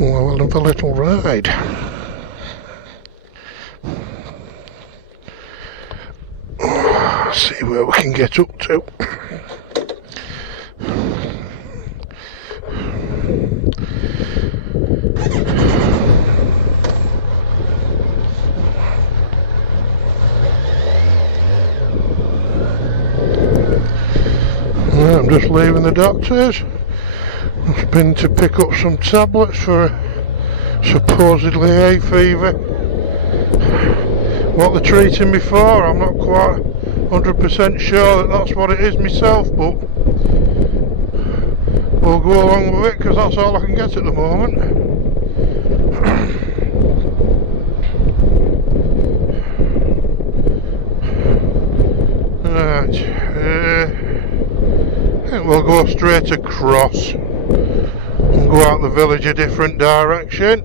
We'll have a little ride. See where we can get up to. I'm just leaving the doctor's. I've been to pick up some tablets for supposedly hay fever. What they're treating me for, I'm not quite 100% sure that that's what it is myself, but we'll go along with it because that's all I can get at the moment. Right, I think we'll go straight across and go out the village a different direction.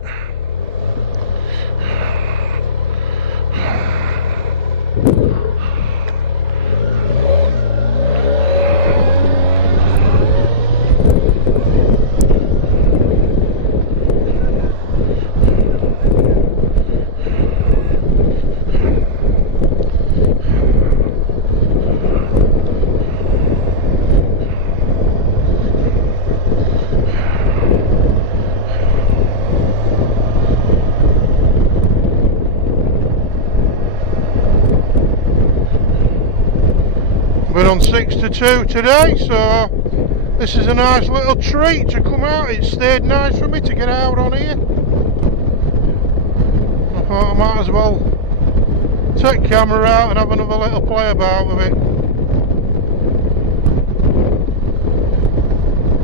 Been on 6 to 2 today, so this is a nice little treat to come out. It stayed nice for me to get out on here. I thought I might as well take camera out and have another little play about with it.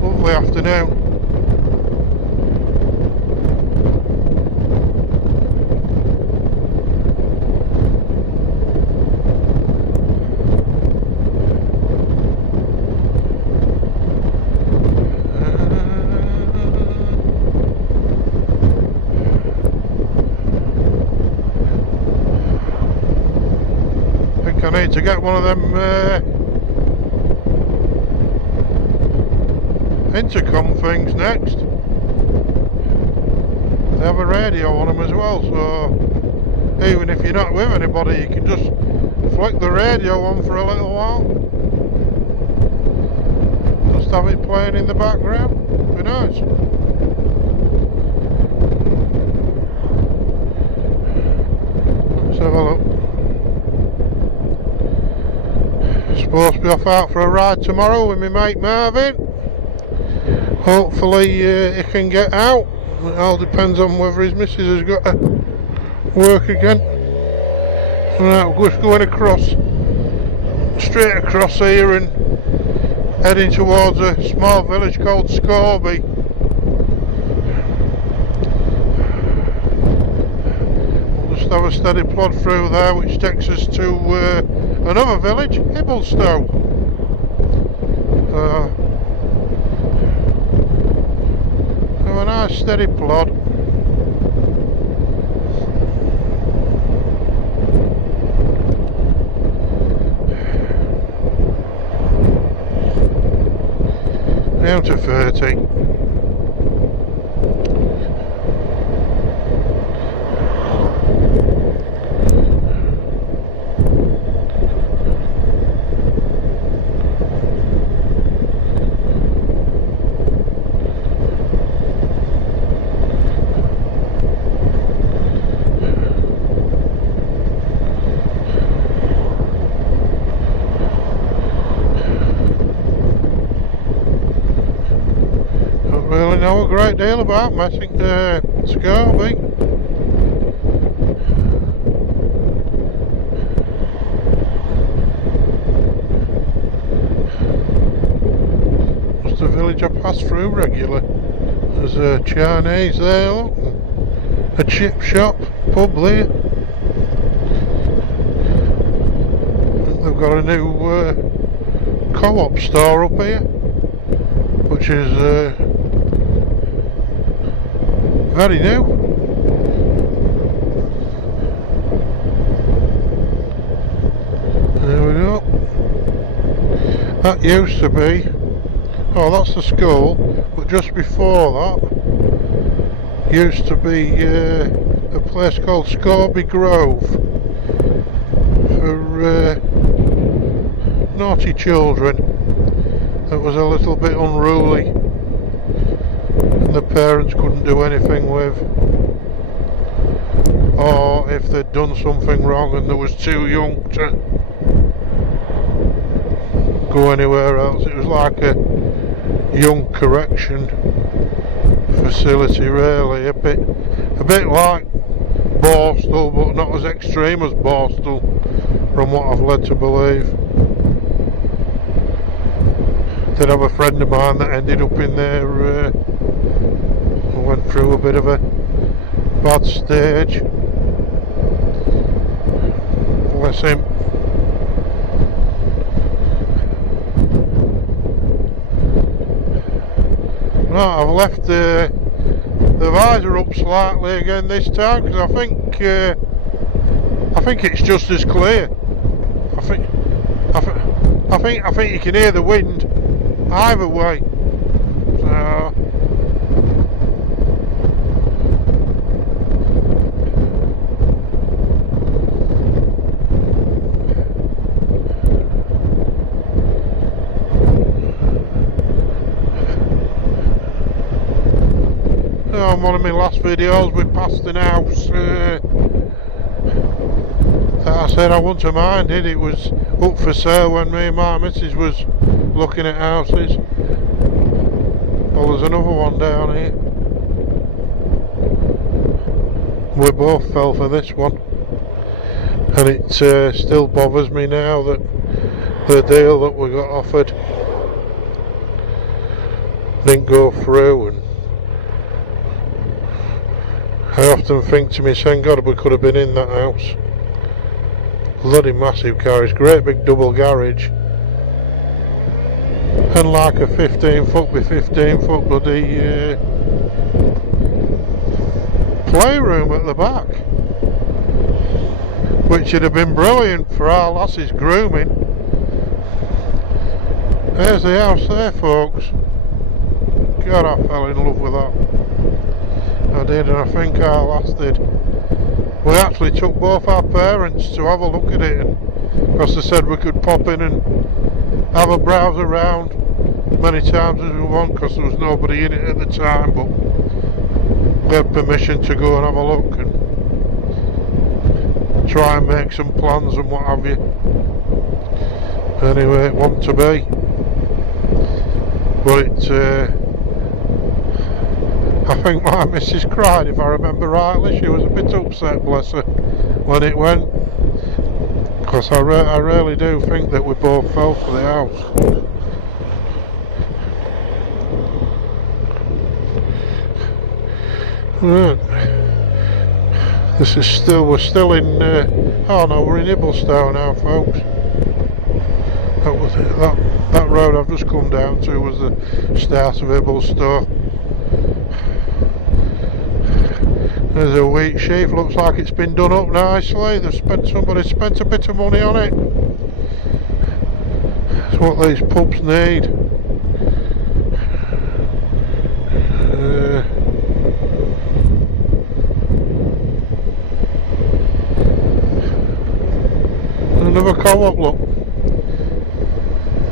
Lovely afternoon. I need to get one of them intercom things next. They have a radio on them as well, so even if you're not with anybody you can just flick the radio on for a little while. Just have it playing in the background. Be nice. Let's have a look. Supposed to be off out for a ride tomorrow with my mate Marvin. Hopefully he can get out. It all depends on whether his missus has got to work again. Right, we're just going across, straight across here and heading towards a small village called Scorby. We'll just have a steady plod through there which takes us to another village, Hibblestow. So a nice steady plod. Down to 30. Really know a great deal about Scorby. Just a village I pass through regularly. There's a Chinese there, look, a chip shop, pub there. They've got a new co-op store up here, which is very new. There we go. That used to be, oh that's the school, but just before that used to be a place called Scorby Grove for naughty children that was a little bit unruly and the parents couldn't do anything with, or if they'd done something wrong and they was too young to go anywhere else. It was like a young correction facility, really, a bit like Borstal, but not as extreme as Borstal, from what I've led to believe. Did have a friend of mine that ended up in there, went through a bit of a bad stage. Bless him. Right, I've left the visor up slightly again this time because I think it's just as clear. I think you can hear the wind either way. So on one of my last videos we passed an house that I said I wouldn't have minded. It was up for sale when me and my missus was looking at houses. Well, there's another one down here. We both fell for this one, and it still bothers me now that the deal that we got offered didn't go through. And I often think to myself, God, we could have been in that house. Bloody massive garage, great big double garage, and like a 15 foot by 15 foot bloody playroom at the back, which would have been brilliant for our lass's grooming. There's the house there, folks. God, I fell in love with that. I did, and I think our lass did. We actually took both our parents to have a look at it, because they said we could pop in and have a browse around many times as we want, because there was nobody in it at the time, but we had permission to go and have a look and try and make some plans and what have you. Anyway, it wasn't to be, but I think my missus cried, if I remember rightly. She was a bit upset, bless her, when it went, because I really do think that we both fell for the house. Right, this is still, we're still in, oh no, we're in Ibblestow now, folks. That was it. That road I've just come down to was the start of Ibblestow. There's a wheat sheaf, looks like it's been done up nicely. Somebody spent a bit of money on it. That's what these pubs need. Another co-op, look.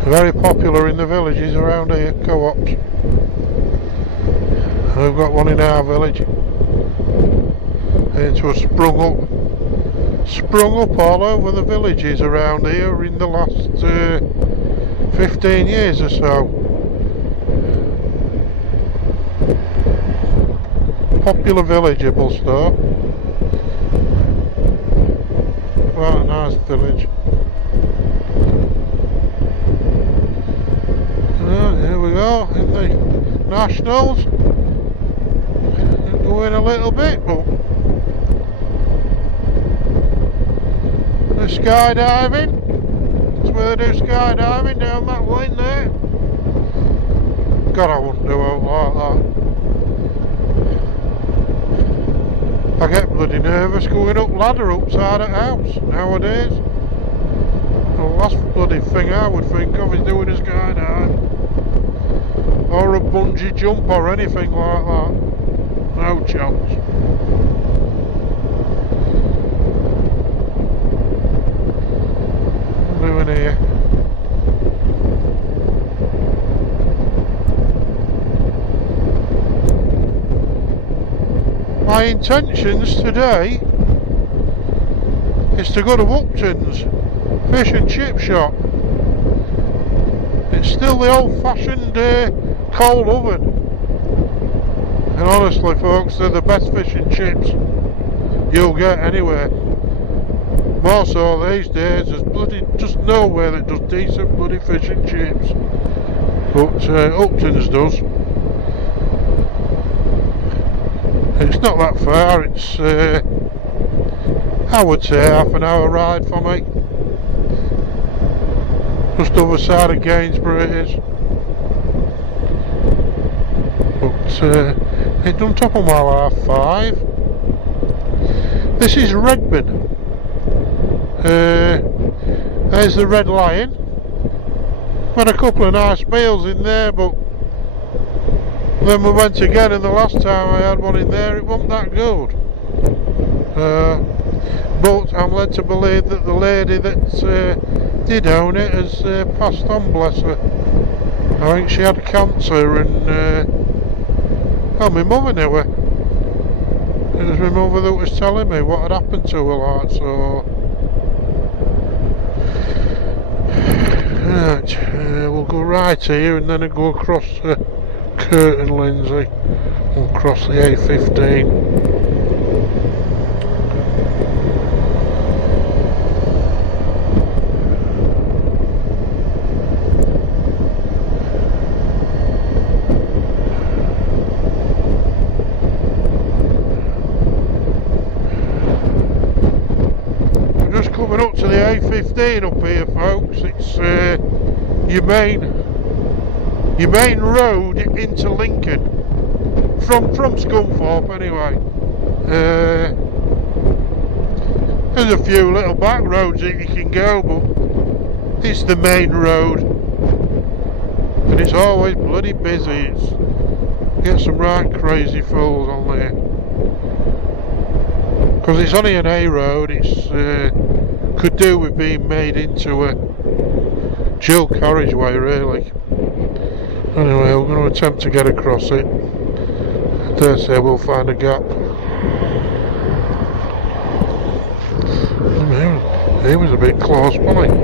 Very popular in the villages around here, co-ops. We've got one in our village. It was sprung up all over the villages around here in the last 15 years or so. Popular village, Ibblestow. Quite a nice village. Here we go, in the Nationals. Going a little bit, but the skydiving, that's where they do skydiving, down that lane there. God, I wouldn't do out like that. I get bloody nervous going up ladder upside a house nowadays. The last bloody thing I would think of is doing a skydive, or a bungee jump, or anything like that. No chance. What are we doing here? My intentions today is to go to Upton's fish and chip shop. It's still the old-fashioned coal oven, and honestly folks, they're the best fish and chips you'll get anywhere. More so these days, there's bloody just nowhere that does decent bloody fish and chips, but Upton's does. It's not that far, it's I would say half an hour ride for me. Just other side of Gainsborough it is. But it done top of mile 5:30. This is Redburn. There's the Red Lion. Had a couple of nice meals in there, but then we went again, and the last time I had one in there it wasn't that good. But I'm led to believe that the lady that did own it has passed on, bless her. I think she had cancer, and well, my mother knew her. It was my mother that was telling me what had happened to her, like, so right, we'll go right here and then I'll go across Curtin Lindsay and cross the A15. Just coming up to the A15 up here, folks. It's your main road into Lincoln from Scunthorpe anyway. There's a few little back roads that you can go, but it's the main road, and it's always bloody busy. Get some right crazy fools on there. Because it's only an A road, it's could do with being made into a dual carriageway really. Anyway, we're going to attempt to get across it. I dare say we'll find a gap. He was a bit close, wasn't he?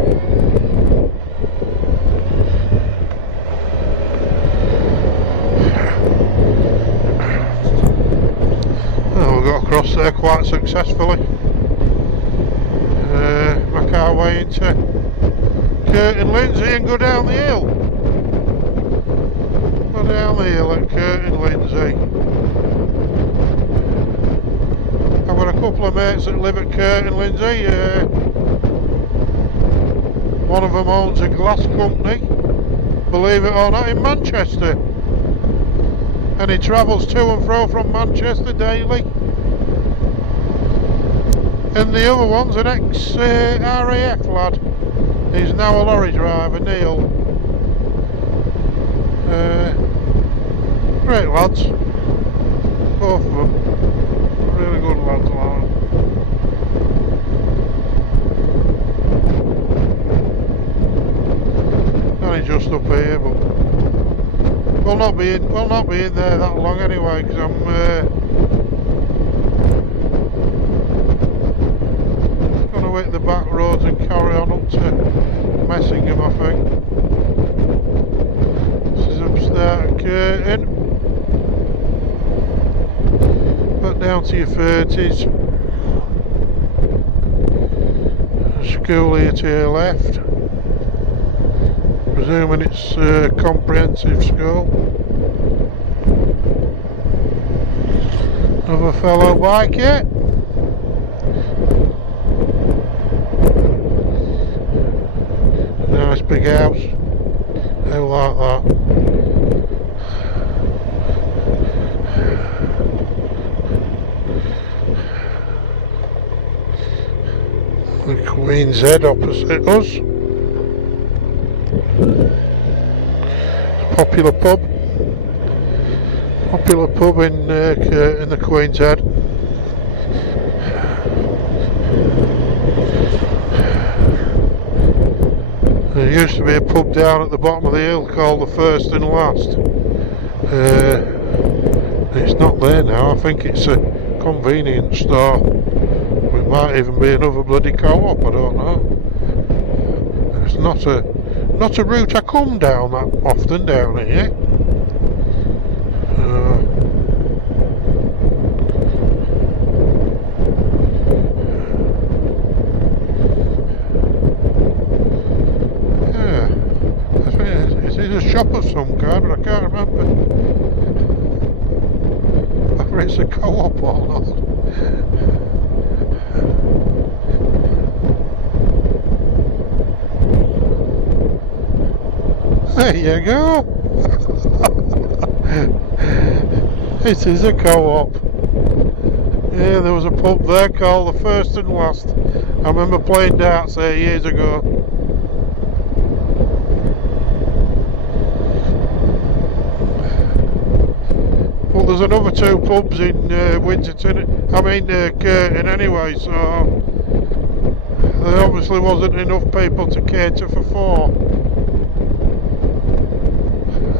Well, we got across there quite successfully. Make our way into Curtin Lindsay and go down the hill. Go down the hill at Curtin Lindsay. I've got a couple of mates that live at Curtin Lindsay. One of them owns a glass company, believe it or not, in Manchester. And he travels to and fro from Manchester daily. And the other one's an ex-RAF lad. He's now a lorry driver, Neil. Great lads. Both of them. Really good lads, like. Only just up here, but we'll not be in there that long anyway, because I'm gonna hit the back roads and carry on up to Messingham, I think. This is upstairs at Curtin. Back down to your 30s. School here to your left. Presuming it's a comprehensive school. Another fellow bike here. Nice big house. I like that. The Queen's Head opposite us. Popular pub. Popular pub in the Queen's Head. There used to be a pub down at the bottom of the hill called the First and Last. It's not there now. I think it's a convenience store. It might even be another bloody co-op. I don't know. It's not a route I come down that often down here. Shop of some kind, but I can't remember whether it's a co-op or not. There you go. It is a co-op. Yeah, there was a pub there called the First and Last. I remember playing darts there years ago. Well, there's another two pubs in Winterton, Curtin anyway, so there obviously wasn't enough people to cater for four.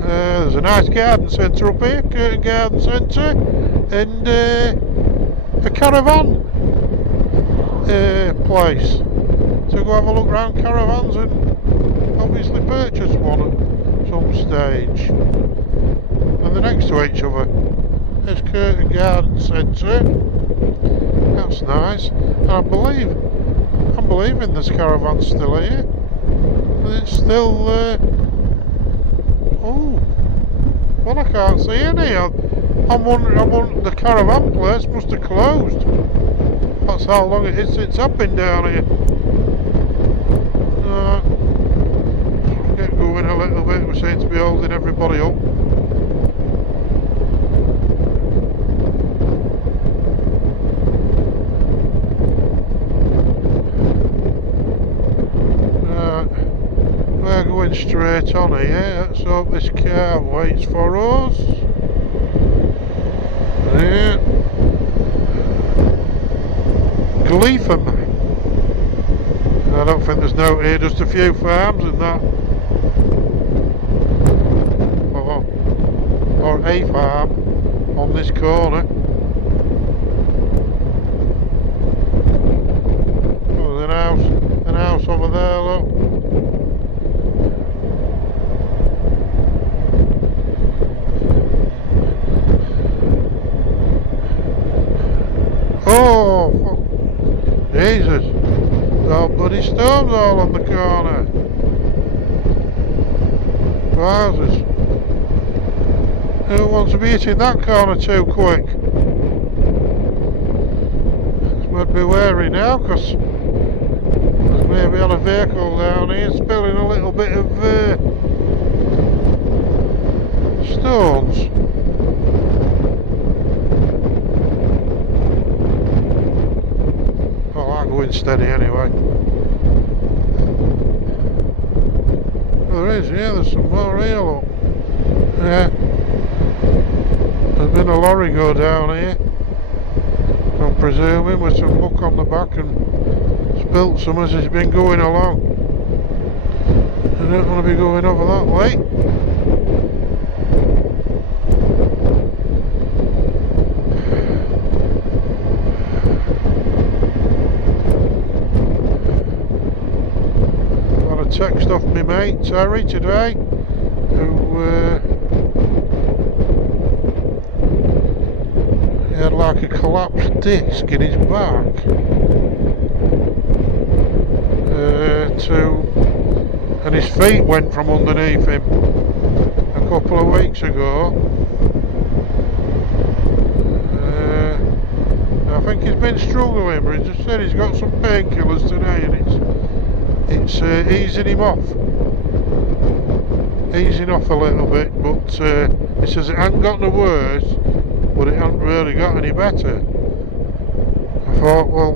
There's a nice garden centre up here, Curtin Garden Centre, and a caravan place. So go have a look round caravans and obviously purchase one at some stage. And they're next to each other. There's Curtin Garden Centre. That's nice. And I'm believing this caravan's still here. It's still oh, well, I can't see any. I'm wondering, the caravan place must have closed. That's how long it is since I've been down here. Get going a little bit. We seem to be holding everybody up. We're going straight on here. Let's hope this car waits for us. Yeah. Gleetham. I don't think there's no here, just a few farms and that. Or a farm on this corner. Oh, there's an house over there, look. Oh, Jesus. Oh, bloody storms all on the corner. Wowzers. Who wants to be hitting that corner too quick? We'd be wary now, because there's maybe on a vehicle down here spilling a little bit of stones. Going steady anyway. Well, there is, yeah, there's some more here, look. Yeah. There's been a lorry go down here, I'm presuming, with some muck on the back and spilt some as it's been going along. I don't want to be going over that way. Text off my mate Terry today, who he had like a collapsed disc in his back, and his feet went from underneath him a couple of weeks ago. I think he's been struggling, but he just said he's got some painkillers today and it's easing him off. Easing off a little bit, but he says it hasn't got no worse, but it hasn't really got any better. I thought, well,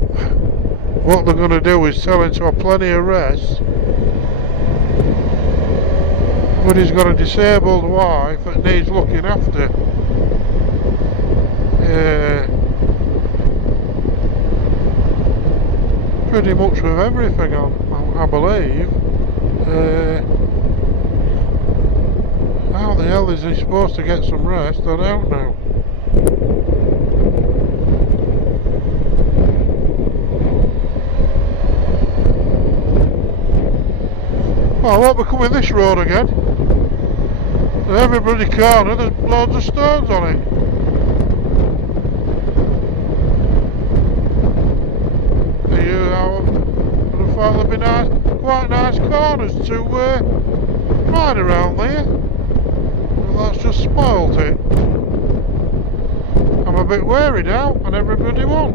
what they're going to do is tell him to have plenty of rest, but he's got a disabled wife that needs looking after. pretty much with everything on, I believe. How the hell is he supposed to get some rest? I don't know. Well, I won't be coming this road again. Every bloody corner there's loads of stones on it. I would have thought there'd be quite nice corners to ride around there. Well, that's just spoilt it. I'm a bit wary now, and everybody won.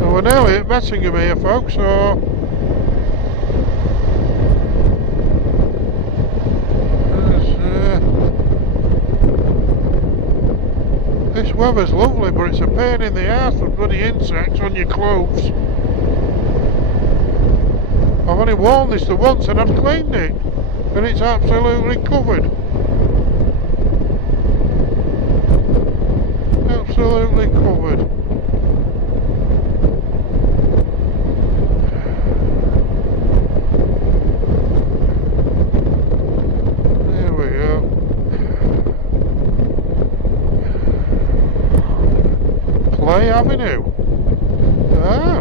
And we're nearly at Messingham here, folks, so this weather's lovely, but it's a pain in the arse for bloody insects on your clothes. I've only worn this the once and I've cleaned it, and it's absolutely covered. Absolutely covered. There we go. Play Avenue. Ah,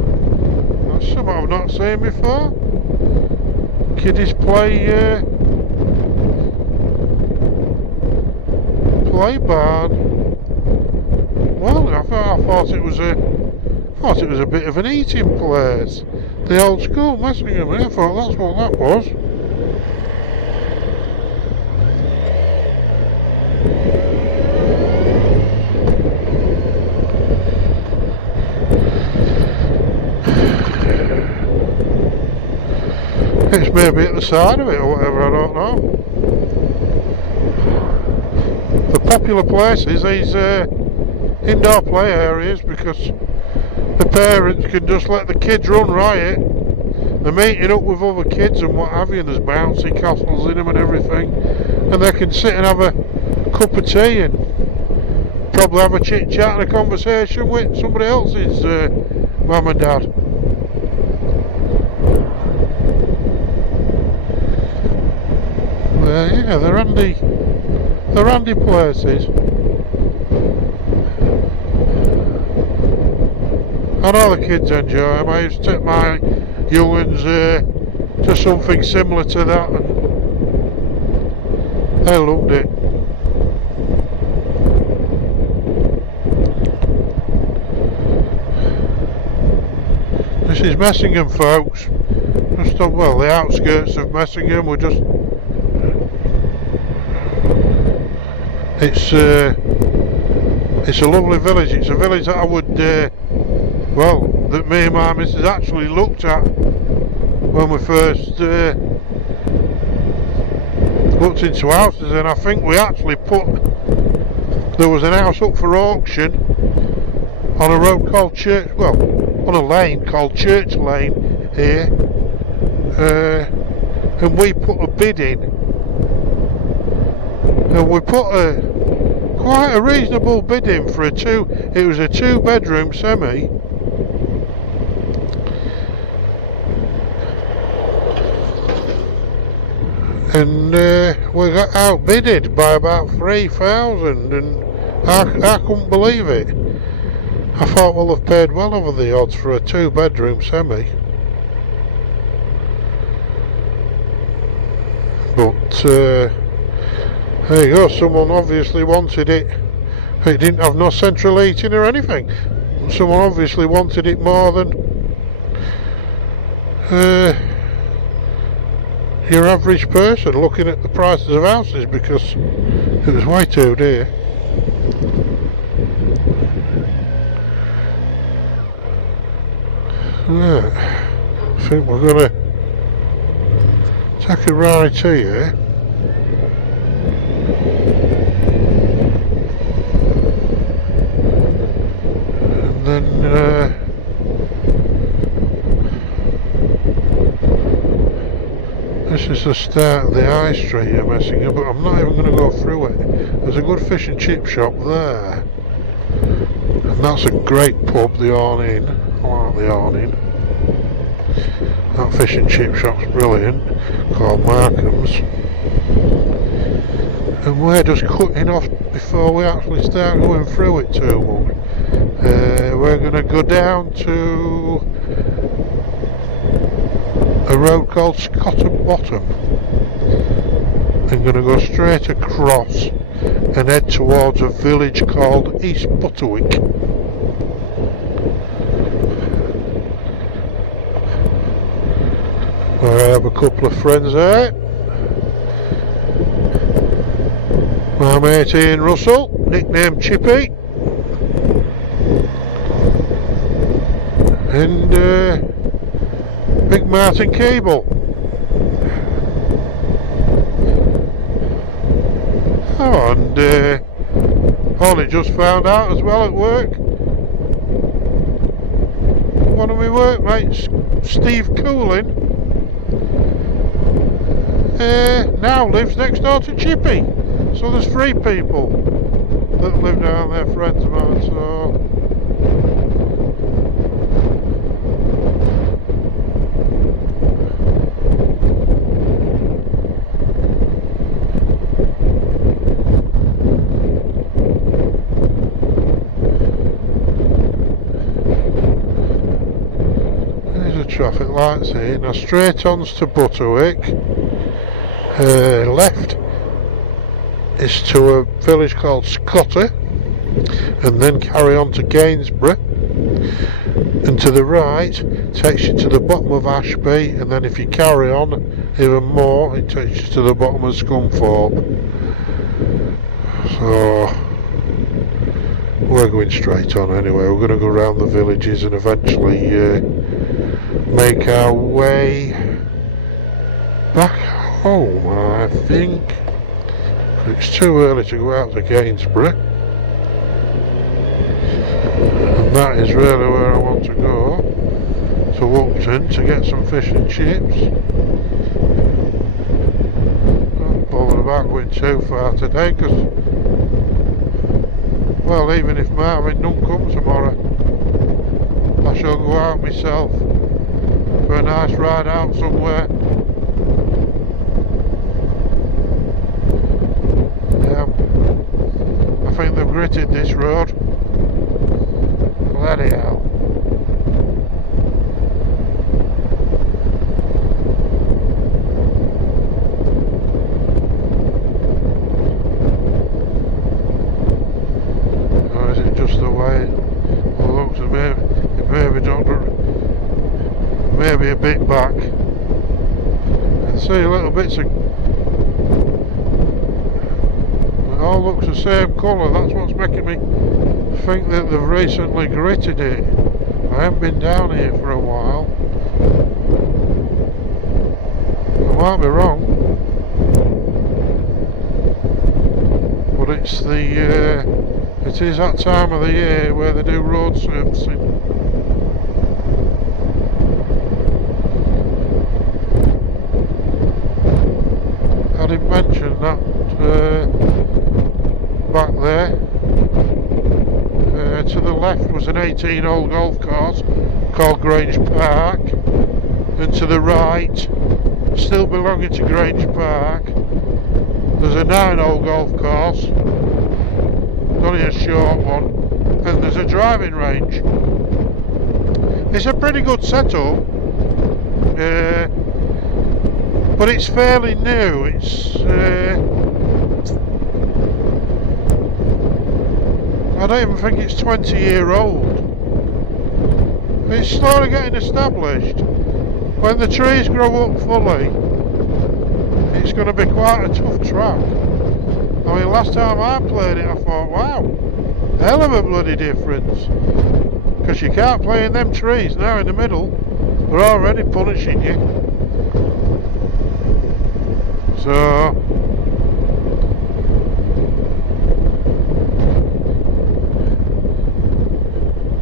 that's something I've not seen before. Kiddies play barn. Well, I thought it was a bit of an eating place. The old school Messingham. I thought that's what that was. It's maybe at the side of it or whatever, I don't know. The popular places, these indoor play areas, because the parents can just let the kids run riot. They're meeting up with other kids and what have you, and there's bouncy castles in them and everything, and they can sit and have a cup of tea and probably have a chit chat and a conversation with somebody else's mum and dad. Yeah, they're handy places. I know the kids enjoy them. I used to take my young ones to something similar to that, and they loved it. This is Messingham, folks. Just on, well, the outskirts of Messingham. We're just. It's a lovely village. It's a village that I would, well, that me and my missus actually looked at when we first looked into houses, and I think we actually there was an house up for auction on a road called Church, well, on a lane called Church Lane here, and we put a bid in, and we put quite a reasonable bid in for it was a 2-bedroom semi. And we got outbidded by about 3,000, and I couldn't believe it. I thought, well, they've paid well over the odds for a 2-bedroom semi. But there you go, someone obviously wanted it. It didn't have no central heating or anything. Someone obviously wanted it more than your average person looking at the prices of houses, because it was way too dear. Right. I think we're going to take a ride here. And then This is the start of the high street I'm messing up, but I'm not even going to go through it. There's a good fish and chip shop there. And that's a great pub, the Awning. I like the Awning. That fish and chip shop's brilliant, called Markham's. And we're just cutting off before we actually start going through it too much. We're going to go down to a road called Scotton Bottom. I'm going to go straight across and head towards a village called East Butterwick. Where I have a couple of friends there. My mate Ian Russell, nicknamed Chippy. And Big Martin Cable. Oh, and only just found out as well at work, one of my workmates, Steve Cooling, now lives next door to Chippy. So there's 3 people that live down there, friends of mine, so... Traffic lights here. Now straight on to Butterwick, left is to a village called Scotter, and then carry on to Gainsborough, and to the right takes you to the bottom of Ashby, and then if you carry on even more it takes you to the bottom of Scunthorpe. So we're going straight on anyway. We're going to go around the villages and eventually make our way back home, I think. It's too early to go out to Gainsborough, and that is really where I want to go, to Upton, to get some fish and chips. Not bothered about going too far today, because, well, even if Marvin don't come tomorrow, I shall go out myself for a nice ride out somewhere. Yeah, I think they've gritted this road. Bloody hell. Or is it just the way? Well, looks as maybe maybe a bit back. And see little bits of, it all looks the same colour. That's what's making me think that they've recently gritted it. I haven't been down here for a while. I might be wrong, but it's it is that time of the year where they do road surfacing. I did mention that back there, to the left was an 18-hole golf course called Grange Park, and to the right, still belonging to Grange Park, there's a 9-hole golf course, only a short one, and there's a driving range. It's a pretty good setup, but it's fairly new. It's I don't even think it's 20-year-old. It's slowly getting established. When the trees grow up fully, it's going to be quite a tough track. I mean, last time I played it I thought, wow, hell of a bloody difference, because you can't play in them trees now in the middle. They're already punishing you. So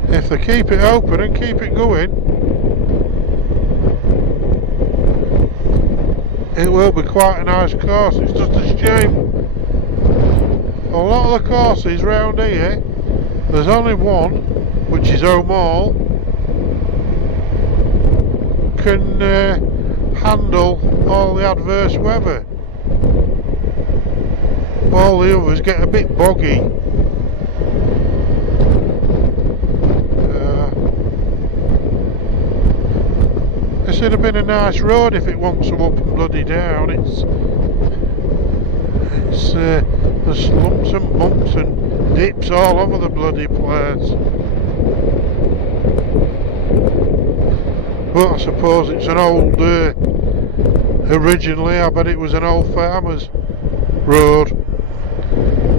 if they keep it open and keep it going, it will be quite a nice course. It's just a shame a lot of the courses round here, there's only one, which is Home Hall, can handle all the adverse weather. All the others get a bit boggy. This would have been a nice road if it wasn't so up and bloody down. There's lumps and bumps and dips all over the bloody place. But I suppose it's an old, originally I bet it was an old farmer's road,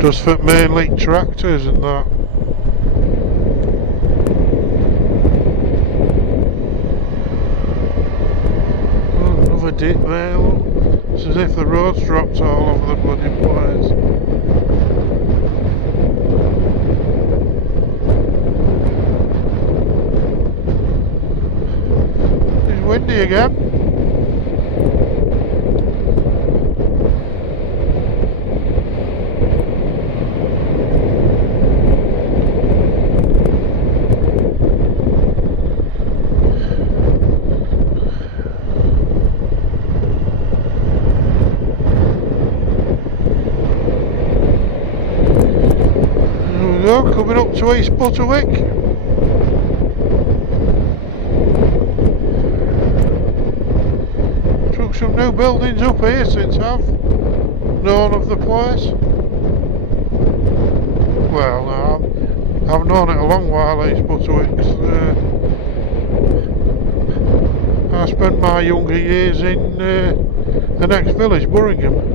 just for mainly tractors and that. Oh, another dip there, look. It's as if the road's dropped all over the bloody place. It's windy again. Coming up to East Butterwick. Took some new buildings up here since I've known of the place. Well, no, I've known it a long while, East Butterwick's. I spent my younger years in the next village, Burringham.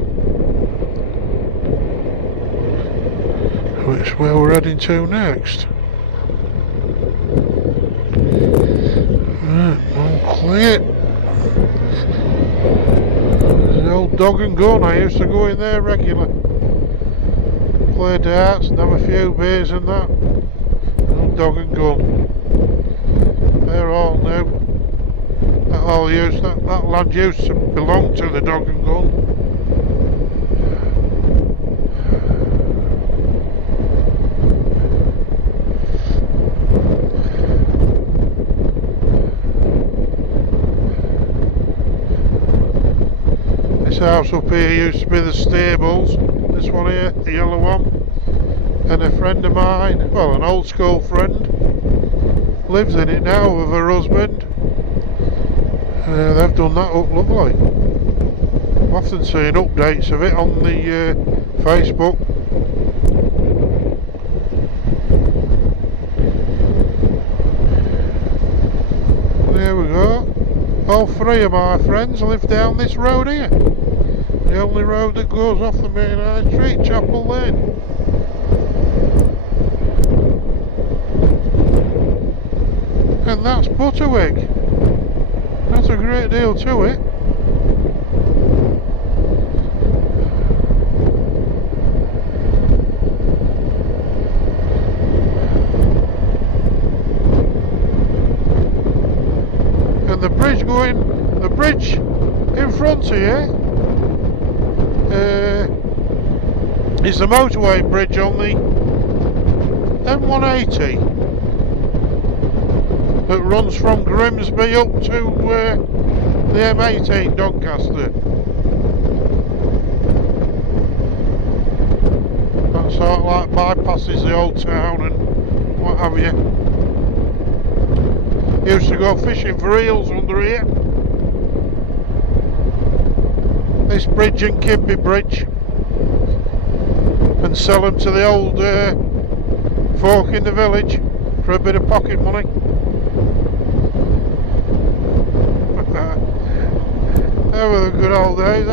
Which is where we're heading to next. Right, all clear. There's the old Dog and Gun. I used to go in there regular. Play darts and have a few beers and that. Old Dog and Gun. They're all new. That land used to belong to the Dog and Gun. This house up here used to be the stables, this one here, the yellow one, and a friend of mine, well an old school friend, lives in it now with her husband. They've done that up lovely. I've often seen updates of it on the Facebook. There we go. All three of my friends live down this road here. The only road that goes off the main high street, Chapel Lane. And that's Butterwick. That's a great deal to it. And the bridge in front here is the motorway bridge on the M180 that runs from Grimsby up to the M18 Doncaster. That sort of like bypasses the old town and what have you. Used to go fishing for eels under here. This bridge and Kidby Bridge, and sell them to the old folk in the village for a bit of pocket money. They were the good old days,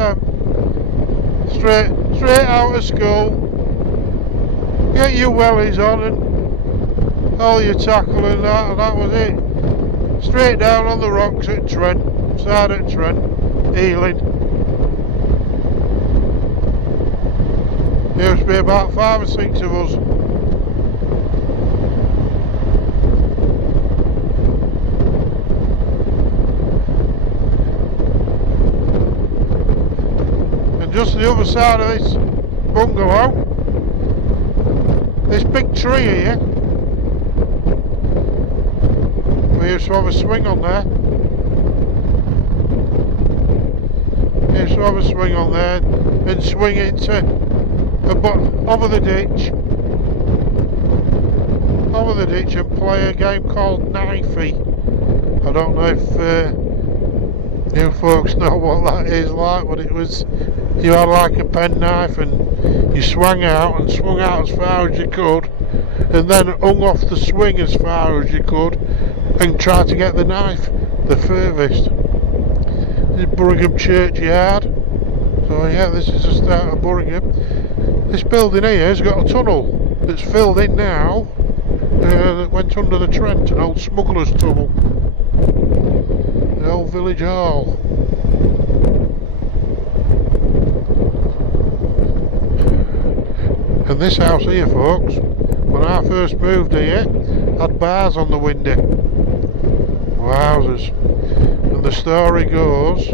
straight out of school, get your wellies on and all your tackle and that was it. Straight down on the rocks at Trent, side at Trent, Ealing. There used to be about 5 or 6 of us. just the other side of this bungalow, this big tree here, we used to have a swing on there. We used to have a swing on there and swing into over the ditch and play a game called Knifey. I don't know if you folks know what that is like, but it was, you had like a penknife and you swung out as far as you could, and then hung off the swing as far as you could and tried to get the knife the furthest. This is Burringham Churchyard. So yeah, this is the start of Burringham. This building here has got a tunnel that's filled in now, that went under the Trent, an old smuggler's tunnel. The old village hall. And this house here, folks, when I first moved here, had bars on the window. Wowzers. And the story goes,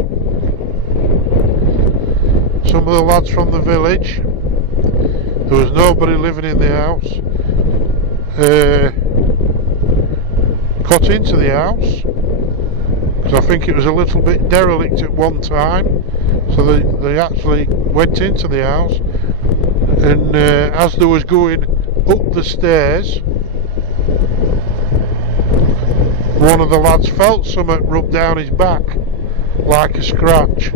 some of the lads from the village, there was nobody living in the house, got into the house, because I think it was a little bit derelict at one time, so they actually went into the house, and as they was going up the stairs, one of the lads felt something rub down his back like a scratch,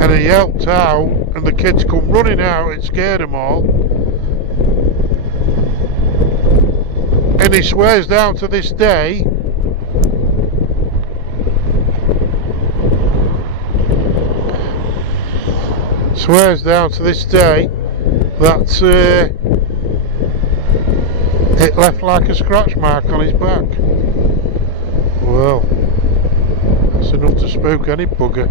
and he yelped out, and the kids come running out. It scared them all, and he swears down to this day that it left like a scratch mark on his back. Well, that's enough to spook any bugger.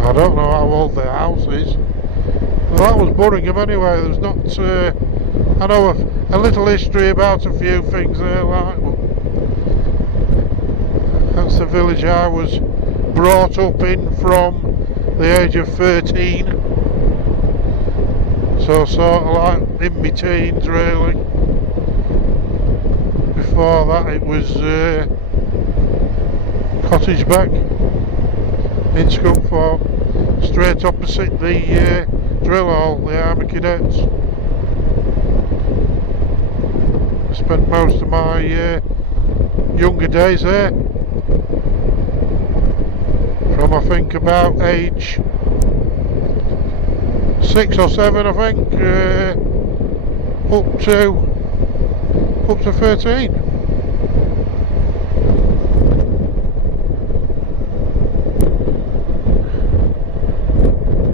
I don't know how old the house is. Well, that was Burringham anyway. There's not, I know a little history about a few things there, like, but that's the village I was brought up in from the age of 13. So sort of like in my teens really. Before that it was Cottage Beck in Scunthorpe, straight opposite the drill hall, the Army Cadets. I spent most of my younger days there, from I think about age 6 or 7, I think, up to 13.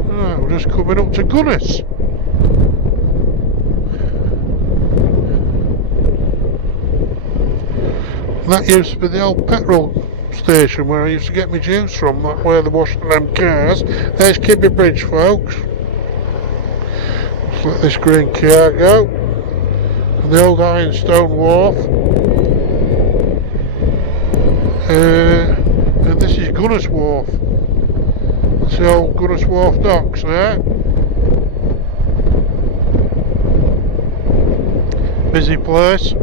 Right, we're just coming up to Gunness. That used to be the old petrol station where I used to get my juice from, that where they're washing them cars. There's Kidby Bridge, folks. Let's let this green car go. And the old ironstone wharf. And this is Gunness Wharf. That's the old Gunness Wharf docks there. Busy place.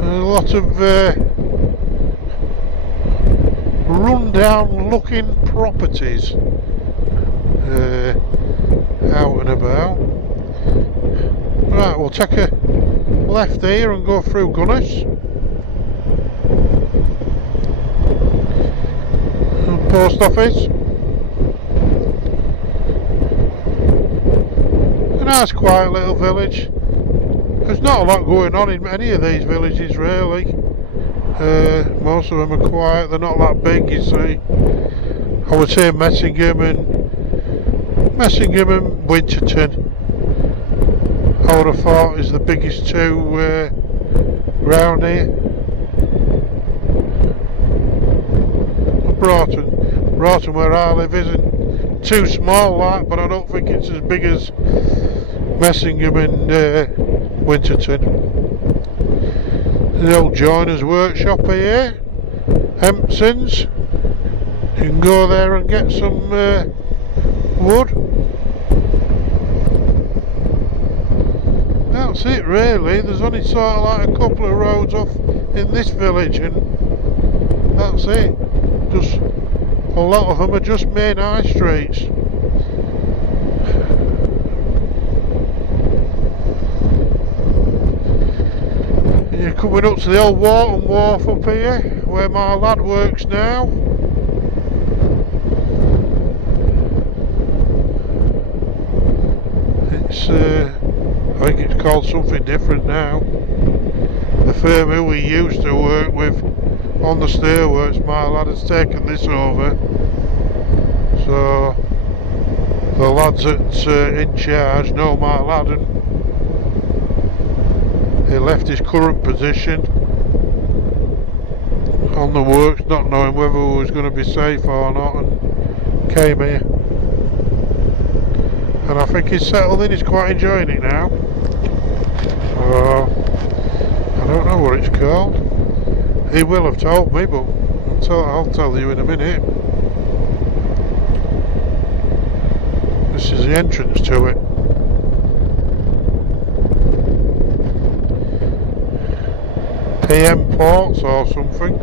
A lot of run-down looking properties out and about. Right, we'll take a left here and go through Gunness. Post office. A nice quiet little village. There's not a lot going on in any of these villages really. Most of them are quiet, they're not that big, you see. I would say Messingham and Winterton, I would have thought, is the biggest two round here. Broughton where I live isn't too small like, but I don't think it's as big as Messingham and Winterton. The old joiner's workshop here, Hempson's. You can go there and get some wood. That's it really. There's only sort of like a couple of roads off in this village and that's it. Just a lot of them are just main high streets. You're coming up to the old Wharton Wharf up here, where my lad works now. It's, I think it's called something different now. The firm who we used to work with on the stairworks, my lad has taken this over. So the lads that's in charge know my lad, and he left his current position on the works not knowing whether it was going to be safe or not, and came here, and I think he's settled in. He's quite enjoying it now. I don't know what it's called. He will have told me, but I'll tell you in a minute. This is the entrance to it. PM Ports or something.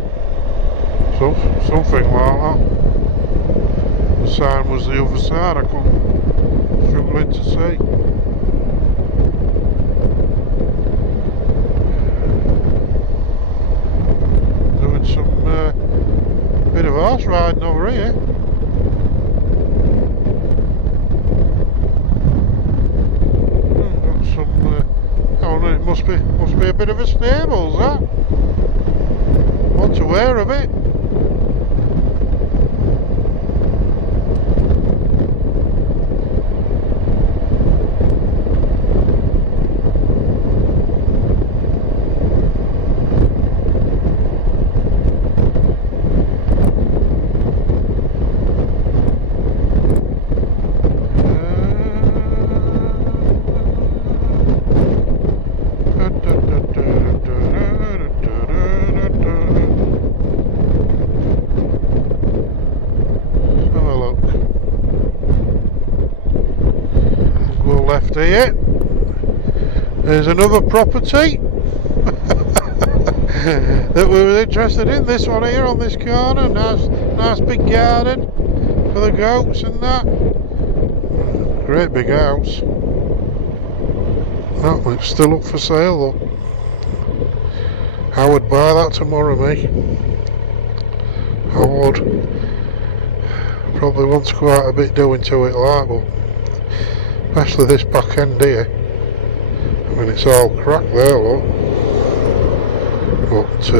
Something like that. The sign was the other side, I couldn't, struggling to see. Doing some bit of horse riding over here. Got some oh, it must be a bit of a stables, that. What's aware of it? Left here. There's another property that we were interested in. This one here on this corner. Nice big garden for the goats and that. Great big house. Oh, it's still up for sale though. I would buy that tomorrow, me. I would. Probably wants quite a bit doing to it, like, but especially this back end here. I mean, it's all cracked there, look. But